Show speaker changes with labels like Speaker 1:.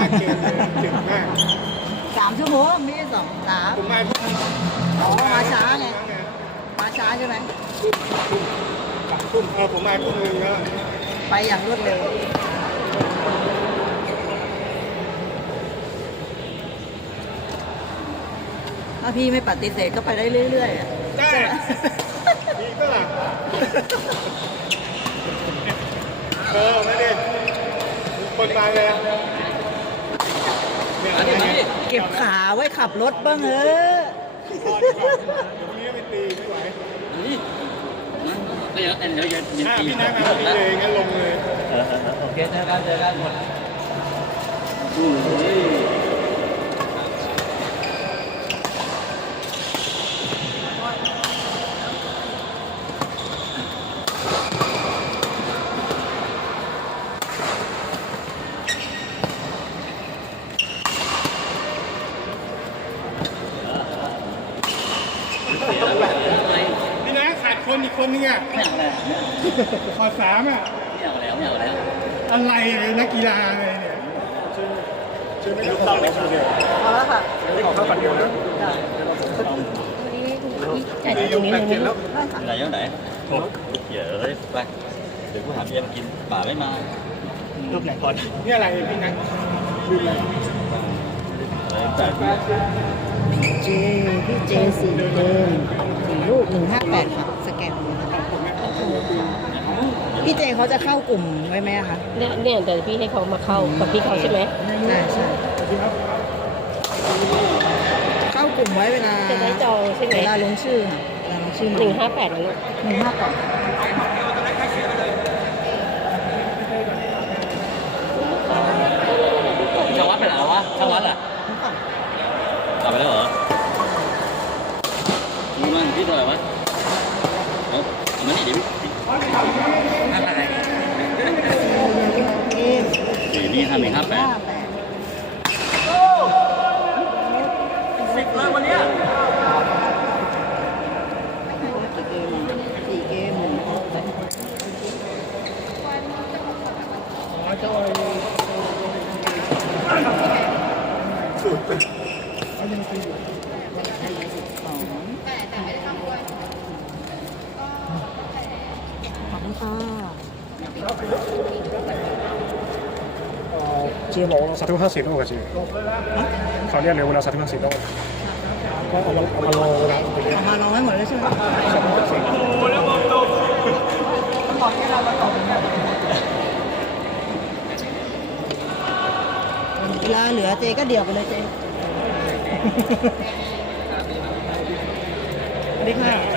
Speaker 1: เก่งเลยเก่งมาก
Speaker 2: 3 ชั่วโมงไม่ใช่2 3
Speaker 1: ผมมา
Speaker 2: อ๋อมาช้าไงมาช้าใช่ไหม
Speaker 1: ทุ่มผมมาทุ่มนึงแล้ว
Speaker 2: ไปอย่างรวดเร็วถ้าพี่ไม่ปฏิเสธก็ไปได้เรื่อยๆอะ
Speaker 1: ได้
Speaker 2: ใช่ไหม
Speaker 1: ดีก็ล่ะไม่ได้คนมาเลยเนี่ยอะไรเนี่ย
Speaker 2: เก็บขาไว้ขับรถบ้างเออ
Speaker 1: พอดีกว่าเดี๋ยวพรุ่งนี้ไม่ตีไม่ไหว
Speaker 3: ก็ยังเดี๋ยวยัง
Speaker 1: พี่นั่งเอาดีเลยงั้นลงเลย
Speaker 3: โอเคเจอกันหมด
Speaker 1: พี่นะขาดคนอีกคนนึงอ่ะ
Speaker 3: ไม่เอาแล้ว
Speaker 1: ขอ3อ่ะ
Speaker 3: ไม่เอาแล้ว
Speaker 1: อะไรนักกีฬาอะไรเนี่ยช่วยไม่ต้องเลยครับ
Speaker 2: พอแล้วค่ะ
Speaker 1: นี่ขอเข้าปัดเดียวนะ
Speaker 2: จ่ายตรงนี้เลยนะได้ค่ะ
Speaker 3: ไหนยังไหนโอ้เยอะเลยไปเดี๋ยวกูหาเบียร์มากินป่าไม่มาลูกไหนพอ
Speaker 1: นี่อะไรพี่นักลืมอะไร
Speaker 3: แต่
Speaker 2: เจพี่เจ4 เกม4 ลูก 158 ค่ะ สแกนพี่เจเขาจะเข้ากลุ่มไว้ไหมอะคะ
Speaker 4: เนี่ยแต่พี่ให้เขามาเข้ากับพี่เขาใช่ไหม
Speaker 2: ใช่ใช่เข้ากลุ่มไว้เวลา
Speaker 4: จะได้จองใช่ไหม
Speaker 2: เวลาลงชื่อค่ะเวลาลงชื่อ
Speaker 4: 158นะลูก
Speaker 2: 158
Speaker 3: ชาววัดไปไหนวะชาววัดอ่ะกลับไปแล้วเหรอนี่มันพี่เท่าไหร่วะเอามานี่เดี๋ยวพี่อะไร
Speaker 2: เกม
Speaker 3: เดี๋ยวนี่5158 10เลยวันเนี้ย
Speaker 2: 4 เกม
Speaker 1: สูตร
Speaker 2: 2ขอบคุณค่ะ
Speaker 5: 支攞咯，45都個字。เขาเรียกเร็วเรา45都。ก็เอามาลงนะ
Speaker 2: ออกมาลองไว้หมดแล้วใช่ไหมเวลาเหลือเจก็เดี่ยวไปเลยเจสวัสดีค่ะ